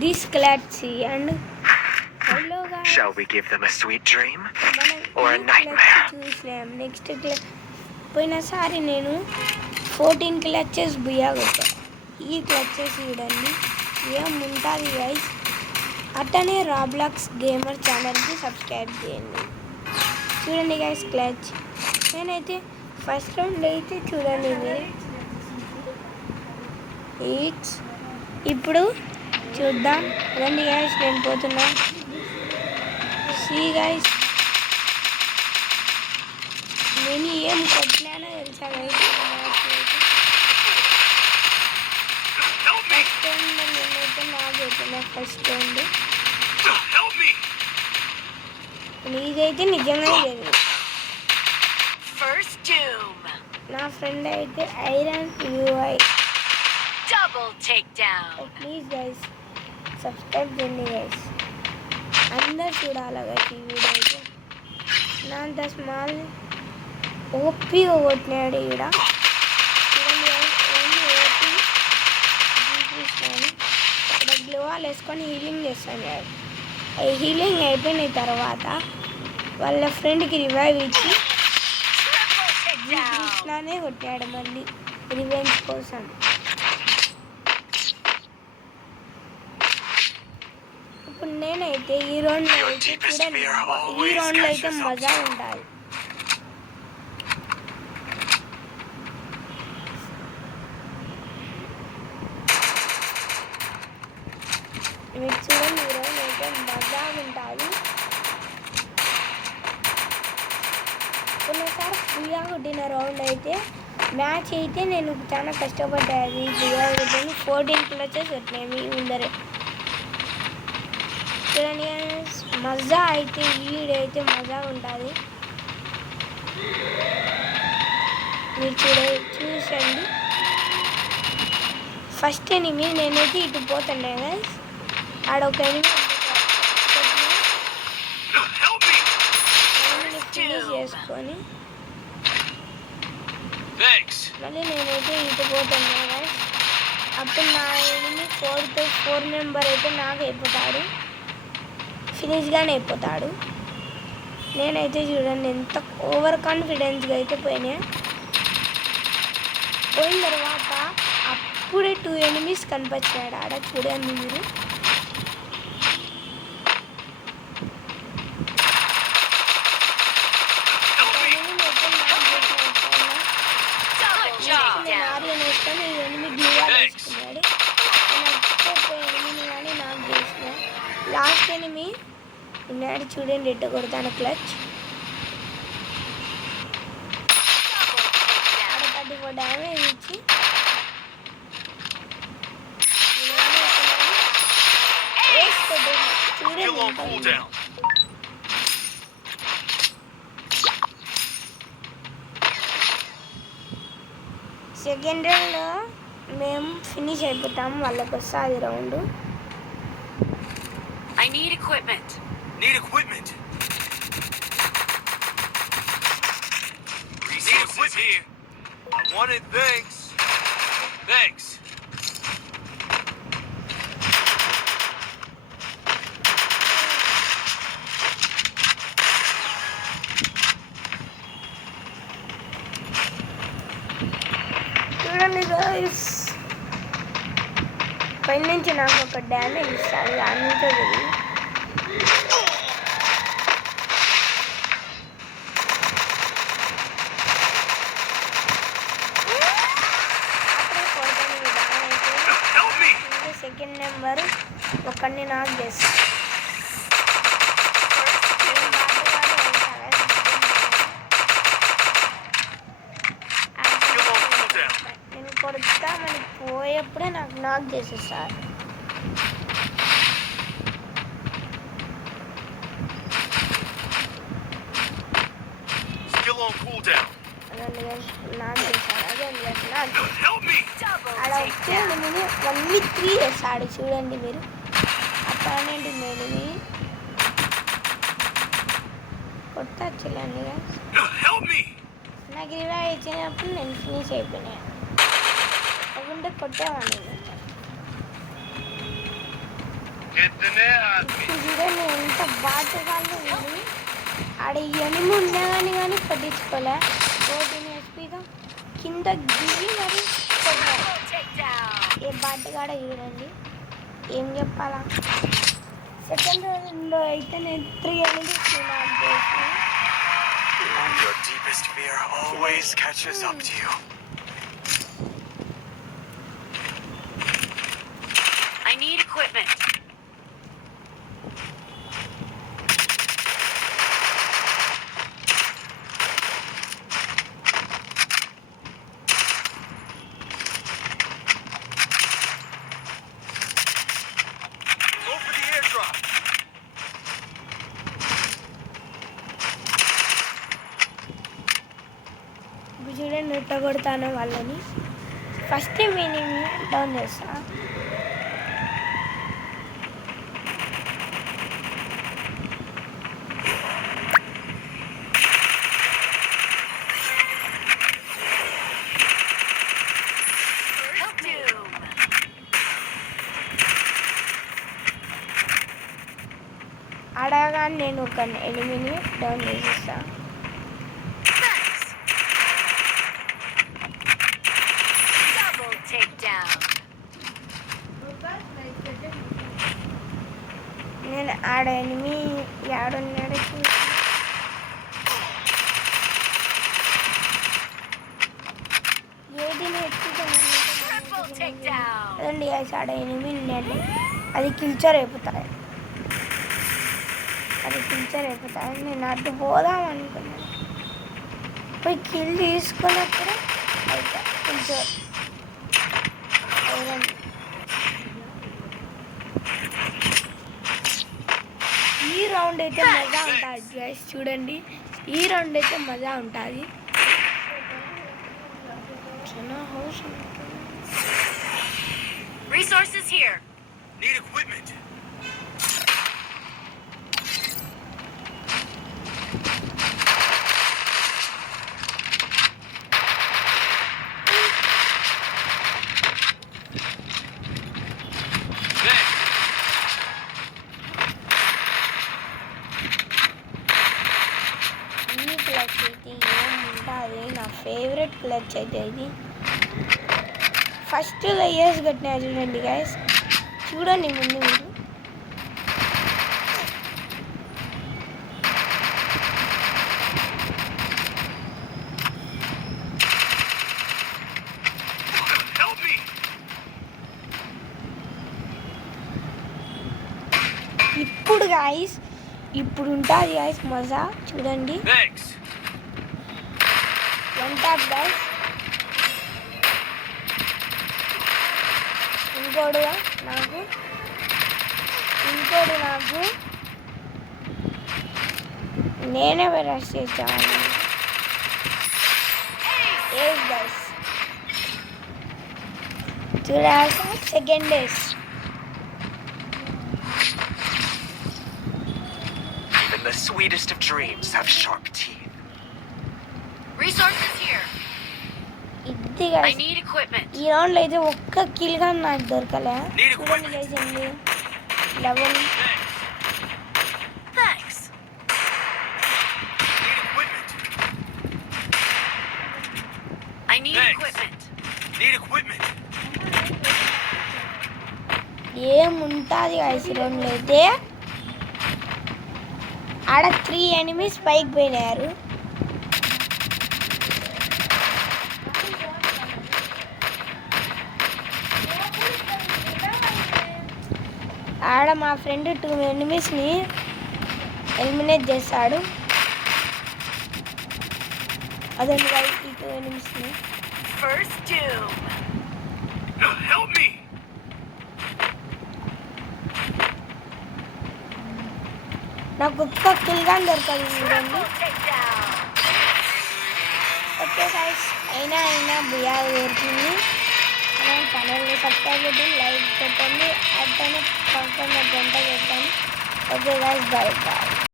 this clutch and hello guys. Shall we give them a sweet dream మనం or a ఈ nightmare? clutch చూసినాం. నెక్స్ట్ పోయినసారి నేను 14 క్లచెస్ బుయ్యాగొట్టా. ఈ క్లచెస్ చూడండి ఏముంటుంది గైస్. అట్టనే రాబ్లాక్స్ గేమర్ ఛానల్కి సబ్స్క్రైబ్ చేయండి. చూడండి గైస్ క్లచ్. నేనైతే ఫస్ట్ రౌండ్ అయితే చూడండి మీరు. ఇప్పుడు చూద్దాం రండి గైస్. నేను పోతున్నా. సీ గైస్ నేను ఏం కొట్టినానో తెలుసా గైస్. ఫస్ట్ రౌండ్ నేనైతే నాకైతే ఫస్ట్ రౌండ్ నీదైతే నిజంగానే జరిగింది. నా ఫ్రెండ్ అయితే iron UI. Please guys subscribe చేయండి గైస్. అందరు చూడాలి గైస్ ఈ వీడియో అయితే. నా అంత స్మాల్ ఓపీ కొట్టినాడు ఈడ. చూడండి ఓన్లీ ఓపీ చూపిస్తాను. ఇక్కడ గ్లోవాల్ వేసుకొని హీలింగ్ చేస్తాను. హీలింగ్ అయిపోయిన తర్వాత వాళ్ళ ఫ్రెండ్కి రివైవ్ ఇచ్చి కృష్ణనే కొట్టాడు మళ్ళీ రివెంజ్ కోసం. ఇప్పుడు నేనైతే ఈ రౌండ్లో అయితే చూడండి, ఈ రౌండ్లో అయితే మజా ఉండాలి. మీరు చూడండి ఈ రౌండ్ అయితే మజా ఉంటుంది. కొన్నిసారి ఫ్రీగా కొట్టిన రౌండ్ అయితే మ్యాచ్ అయితే నేను చాలా కష్టపడ్డాది. ఫ్రీగా కొట్టిన 14 క్లచెస్ వచ్చినాయి మీ ముందరే. చూడండి మజా అయితే ఈడైతే మజా ఉంటుంది. మీరు చూసండి. ఫస్ట్ ఎనిమి నేనైతే ఇటు పోతుండే గైస్. ఆడొక ఎనిమి ఫినిష్ చేసుకొని మళ్ళీ నేనైతే ఇటు పోతున్నా గైస్. అప్పుడు నా ఎనిమి 4 మెంబర్ అయితే నాకు అయిపోతాడు, ఫినిష్గానే అయిపోతాడు. నేనైతే చూడండి ఎంత ఓవర్ కాన్ఫిడెన్స్గా అయితే పోయిన తర్వాత అప్పుడే 2 ఎనిమీస్ కనిపించాడు ఆడ. చూడండి మీరు. ఆర్యన్ వేసుకొని ఎనిమి గ్లూవాల్ వేసుకున్నాడు. ఎనిమిని కానీ నాకు చేసిన లాస్ట్ ఎనిమి ఉన్నాడు. చూడండి ఎట్ట కొడతాను క్లచ్. 34 డ్యామేజ్ ఇచ్చి చూడండి. సెకండ్ రౌండ్లో మేము ఫినిష్ అయిపోతాము. వాళ్ళకి వస్తుంది round. I need equipment. Need equipment. Resources here. I want it, thanks. Thanks. చూడండి గైస్ పైన నుంచి నాకు ఒక డ్యామేజ్ ఇస్తారు. దాని నుంచి వెళ్ళి సెకండ్ నెంబర్ ఒకరిని నాకు చేస్తాను. నేను కొడతామని పోయేప్పుడే నాకు నాక్ చేసేసారు. నాకు చేశారు. అదే అలా వచ్చే ఎనిమిది 1v3 చేస్తాడు. చూడండి మీరు. అపార్ట్మెంట్ ఎనిమిది కొట్టచ్చులేండి. నాకు రివైవ్ ఇచ్చినప్పుడు నేను ఫినిష్ అయిపోయినాను. అవ్వంటే కొట్టేవాడిని. कितने आदमी? చూడండి ఎంత బాటగాళ్ళు ఉంది. ఆడ ఎనిమి ఉన్నా కానీ పట్టించుకోలే. 14 హెచ్పీతో కింద దిగి మరి కొట్టారు. ఏ బాటగాడ చూడండి, ఏం చెప్పాలా. సెకండ్ రౌండ్లో అయితే నేను 3 ఎనిమిస్ నాక్ చేసిన. Your deepest fear always catches up to you. I need equipment. Go for the airdrop. ఇప్పుడు చూడండి ఎట్ట కొడతాను వాళ్ళని. ఫస్ట్ నేను డౌన్ చేస్తా. అడగానే నేను ఒక ఎనిమిని డౌన్ చేసేస్తా. Double takedown. నేను ఆడ ఎనిమి ఏడున్నాడు చూసి ఏది Triple takedown. అదండి ఆడ ఎనిమి ఉండండి. అది కిల్చర్ అయిపోతాయి. నేను అటు పోదాం అనుకున్నాను. పోయి కిల్ తీసుకున్నప్పుడు అయితే కిల్చర్ ఈ రౌండ్ అయితే మజా ఉంటుంది గైస్. చూడండి, ఈ రౌండ్ అయితే మజా ఉంటుంది. Resources here. Need equipment. Thanks. ఈ క్లచ్ అయితే ఏముంటుంది, నా ఫేవరెట్ క్లచ్ అయితే ఇది. ఫస్ట్ లేయర్స్ కట్టినా చూడండి గైస్. చూడండి ముందు మీరు. Help me. ఇప్పుడు గాయస్ ఇప్పుడు ఉంటుంది గాయస్ మజా. చూడండి Thanks. One top guys. ఇంకోడు నాకు నేనే రష్ చేసాను. ఏస్ గైస్ చూడాలి. Second days Even the sweetest of dreams have sharp teeth. Resources here. ఇది I గైస్. need equipment. ఈ రౌండ్లో అయితే ఒక్క కిల్ కానీ నాకు దొరకలే. Need చూడండి equipment. గైస్ అండి 11. Thanks. Need equipment. I need Thanks. equipment. Need equipment. ఏముంటుంది గైస్ ఈ రౌండ్లో అయితే. ఆడ 3 ఎనిమిస్ పైకి పోయినారు. ఆడ మా ఫ్రెండ్ 2 ఎనిమిస్ని ఎలిమినేట్ చేశాడు. అదండి guys, ఈ 2 ఎనిమిస్ని. First doom. Help me. నాకు ఒక్క కిల్ కానీ దొరకదు చూడండి. Triple takedown. ఓకే గైస్, అయినా బిఆర్ దొరికింది. మనం ఛానల్ని సబ్స్క్రైబ్ చేయండి, లైక్ పెట్టండి, అట్లనే పక్కన గంట పెట్టండి. Okay guys, bye bye.